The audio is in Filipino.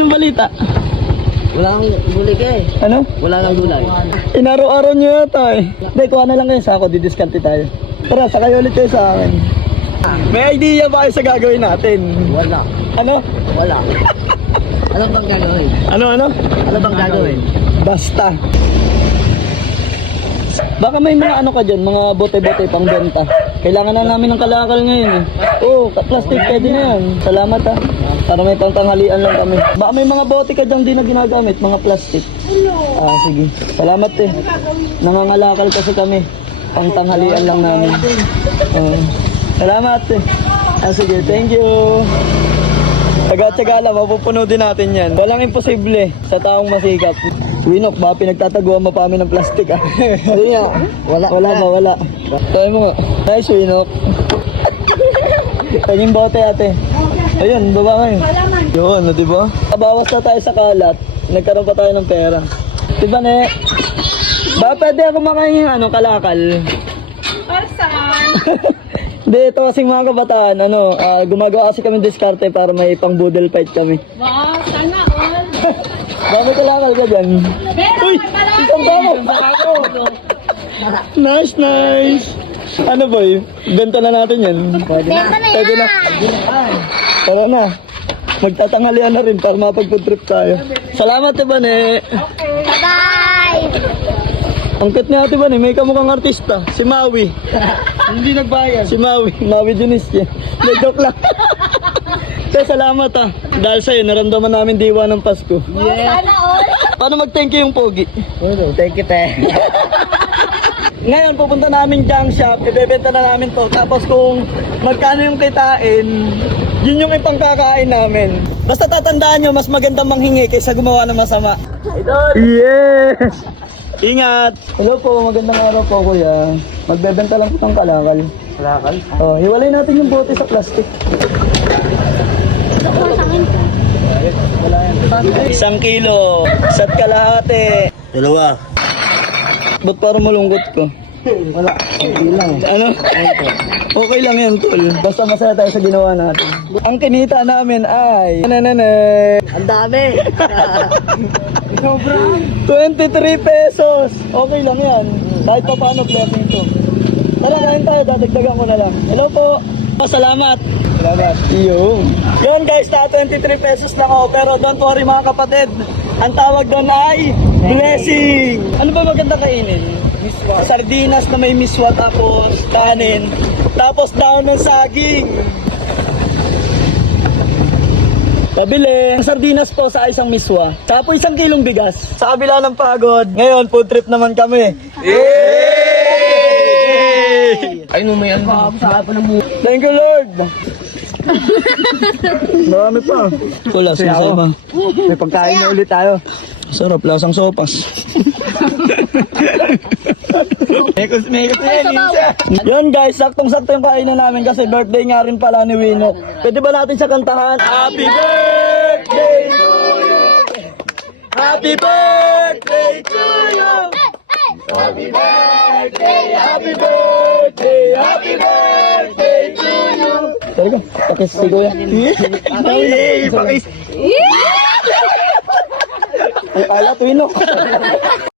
Anong balita? Wala kang gulay ka eh. Ano? Wala kang gulay. Inaraw-araw niyo yata eh. Hindi, kuha na lang kayo sa ako, didiskante tayo. Tara, sakay ulit kayo sa akin. May idea ba kayo sa gagawin natin? Wala. Ano? Wala. Ano bang gagawin? Ano? Ano bang gagawin? Basta. Baka may mga ano ka dyan, mga bote-bote pang benta. Kailangan na namin ng kalakal ngayon eh. Oo, plastic pwede na yan. Salamat ha. Para may pangtanghalian lang kami. Baka may mga bote ka dyan din na ginagamit, mga plastic. Ah, sige. Salamat eh. Nangangalakal kasi kami. Pangtanghalian lang namin. Salamat eh. Ah, sige, thank you. Taga-tsaga lang, mapupuno din natin yan. Walang imposible sa taong masikap. Winok, ba pinagtataguan mo pa kami ng plastic ah? Hindi nga. Wala. Tayo mo nga. Nice, Winok. Taging bote ate. Ayun, baba ngayon. Yun, diba? Bawas na tayo sa kalat. Nagkaroon pa tayo ng pera. Diba, ne? Ba pwede ako makain yung kalakal? Para saan? Hindi, ito kasing mga kabataan, gumagawa kasi kami diskarte para may pang boodle fight kami. Wow, sana all. Bakit kalakal ka dyan? Uy! Isang tamo! Nice! Ano boy? Benta na natin yan. Pwede na. Tara na. Magtatanghalian na rin para mapag-food trip tayo. Salamat diba ne? Bye-bye! Ang cute niya diba ne? May kamukhang artista. Si Maui. Hindi nagbayad. Si Maui. Maui Diniz yan. May joke lang. Kaya salamat ah. Dahil sa'yo, naramdaman namin diwa ng Pasko. Sana all. Paano mag-thank you yung pogi? Thank you, te. Ngayon, pupunta namin junk shop. Ibebenta na namin to. Tapos kung magkano yung kitain, yun yung ipangkakain namin. Basta tatandaan nyo, mas magandang manghingi kaysa gumawa ng masama. Yes! Ingat! Hello po, magandang araw po kuya. Magbebenta lang po ng kalakal. Kalakal? Oh, hiwalay natin yung bote sa plastic. 1 kilo. Isa't kalahati. Dalawa. Ba't parang malungkot ko? Wala. Hindi lang. Ano? Okay lang yan, tol. Basta masaya tayo sa ginawa natin. Ang kinita namin ay... Ang dami. Sobrang. 23 pesos. Okay lang yan. Kahit pa paano blessing to. Tara, kain tayo. Dadagdagan ko na lang. Hello po. Salamat. Salamat. Yun guys, 23 pesos lang ako. Pero don't worry mga kapatid. Ang tawag doon ay blessing. Ano ba maganda kainin? Miswa. Sardinas na may miswa, tapos kanin, tapos daon ng saging. Pabili. Ang sardinas po sa isang miswa. Tapos 1 kilong bigas. Sa kabila ng pagod. Ngayon, food trip naman kami. Yay! Ay, no, may ano. Thank you, Lord. Marami pa. Wala, sinasama. May pagkain na ulit tayo. Sarap, lasang sopas. Mekos na yan, Yan guys, saktong-sakto yung kainan namin kasi birthday nga rin pala ni Winok. Pwede ba natin siya kantahan? Happy birthday to you! Happy birthday to you! Happy birthday, happy birthday, happy birthday to you! Talaga, pakis si Kuya. Pakis! Ay, pala, Winok.